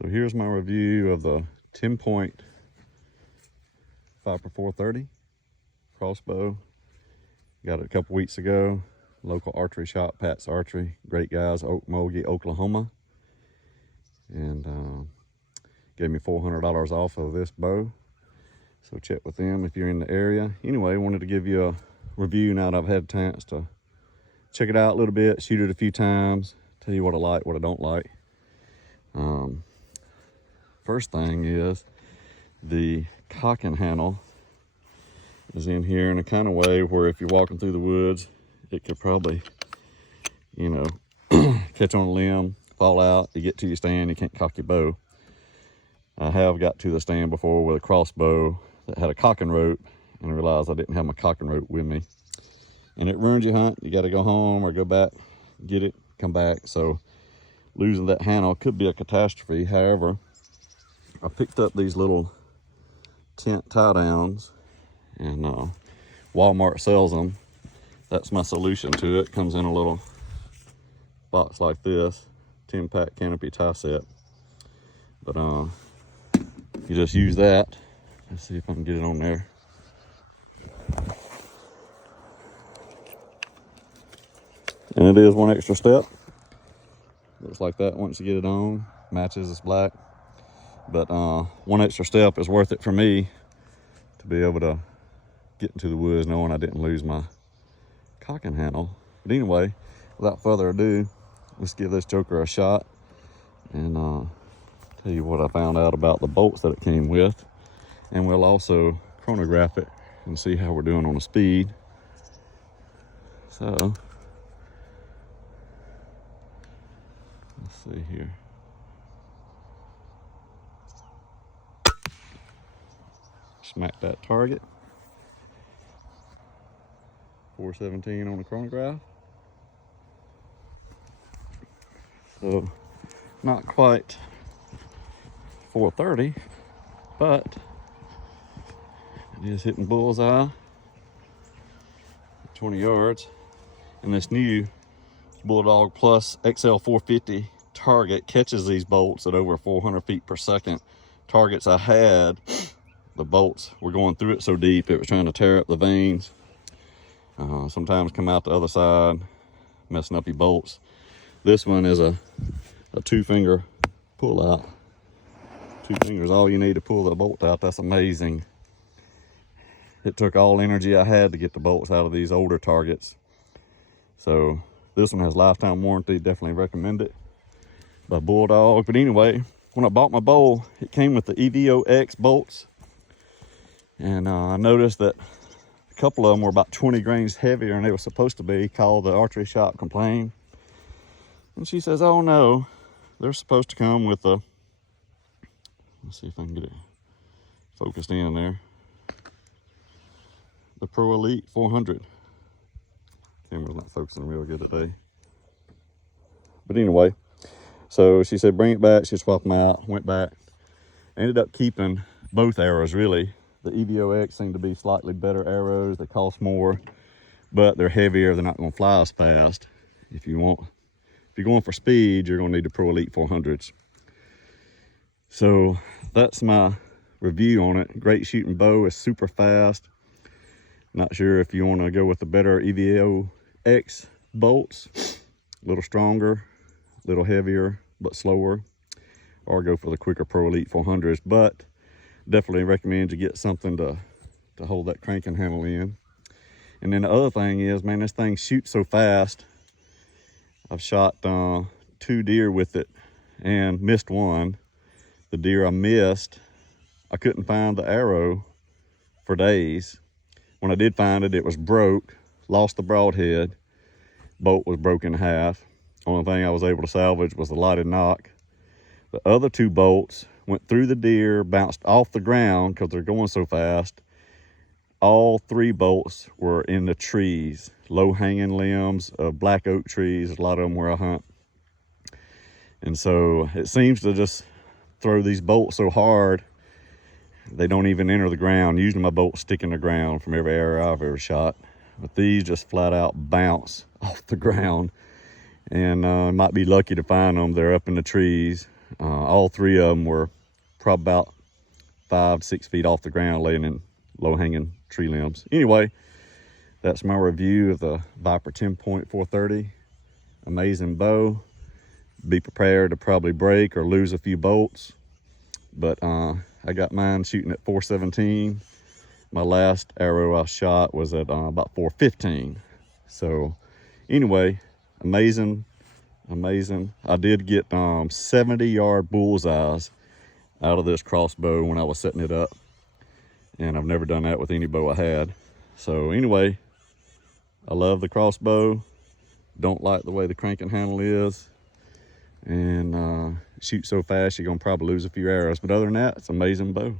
So here's my review of the Tenpoint Viper 430 crossbow. Got it a couple weeks ago. Local archery shop, Pat's Archery. Great guys, Okmulgee, Oklahoma. And gave me $400 off of this bow. So check with them if you're in the area. Anyway, wanted to give you a review now that I've had a chance to check it out a little bit, shoot it a few times, tell you what I like, what I don't like. First thing is the cocking handle is in here in a kind of way where if you're walking through the woods, it could probably, you know, catch on a limb, fall out, you get to your stand, you can't cock your bow. I have got to the stand before with a crossbow that had a cocking rope, and I realized I didn't have my cocking rope with me. And it ruins your hunt. You got to go home or go back, get it, come back. So losing that handle could be a catastrophe. However, I picked up these little tent tie downs, and Walmart sells them. That's my solution to it. Comes in a little box like this, 10-pack canopy tie set. But you just use that. Let's see if I can get it on there. And it is one extra step. Looks like that once you get it on. Matches, it's black. But one extra step is worth it for me to be able to get into the woods knowing I didn't lose my cocking handle. But anyway, without further ado, let's give this joker a shot and tell you what I found out about the bolts that it came with. And we'll also chronograph it and see how we're doing on the speed. So, let's see here. Smack that target. 417 on the chronograph. So, not quite 430, but it is hitting bullseye. 20 yards. And this new Bulldog Plus XL 450 target catches these bolts at over 400 feet per second. Targets I had, the bolts were going through it so deep it was trying to tear up the veins. Sometimes come out the other side, messing up your bolts. This one is a 2-finger pull out. 2 fingers, all you need to pull the bolt out. That's amazing. It took all energy I had to get the bolts out of these older targets. So this one has lifetime warranty, definitely recommend it, by Bulldog. But anyway, when I bought my bow, it came with the EVO X bolts. And I noticed that a couple of them were about 20 grains heavier than they were supposed to be. Called the archery shop, complained. And she says, oh no, they're supposed to come with a, let's see if I can get it focused in there, the Pro Elite 400. Camera's not focusing real good today. But anyway, so she said bring it back. She swapped them out, went back. Ended up keeping both arrows really. The EVO X seemed to be slightly better arrows. They cost more, but they're heavier. They're not going to fly as fast. If you're going for speed, you're going to need the Pro Elite 400s. So that's my review on it. Great shooting bow. It's super fast. Not sure if you want to go with the better EVO X bolts, a little stronger, a little heavier, but slower, or go for the quicker Pro Elite 400s. But definitely recommend you get something to hold that cranking handle in. And then the other thing is, man, this thing shoots so fast. I've shot 2 deer with it and missed one. The deer I missed, I couldn't find the arrow for days. When I did find it, it was broke, lost the broadhead, bolt was broken in half. Only thing I was able to salvage was the lighted knock. The other 2 bolts went through the deer, bounced off the ground because they're going so fast. All 3 bolts were in the trees, low-hanging limbs of black oak trees, a lot of them where I hunt. And so it seems to just throw these bolts so hard, they don't even enter the ground. Usually my bolts stick in the ground from every arrow I've ever shot. But these just flat out bounce off the ground. And might be lucky to find them. They're up in the trees. All three of them were probably about 5 to 6 feet off the ground, laying in low-hanging tree limbs. Anyway, that's my review of the Viper Tenpoint 430. Amazing bow. Be prepared to probably break or lose a few bolts, but I got mine shooting at 417. My last arrow I shot was at about 415. So anyway, amazing. I did get 70-yard bullseyes out of this crossbow when I was setting it up, and I've never done that with any bow I had. So anyway, I love the crossbow. Don't like the way the cranking handle is, and shoot so fast you're gonna probably lose a few arrows, but other than that, it's an amazing bow.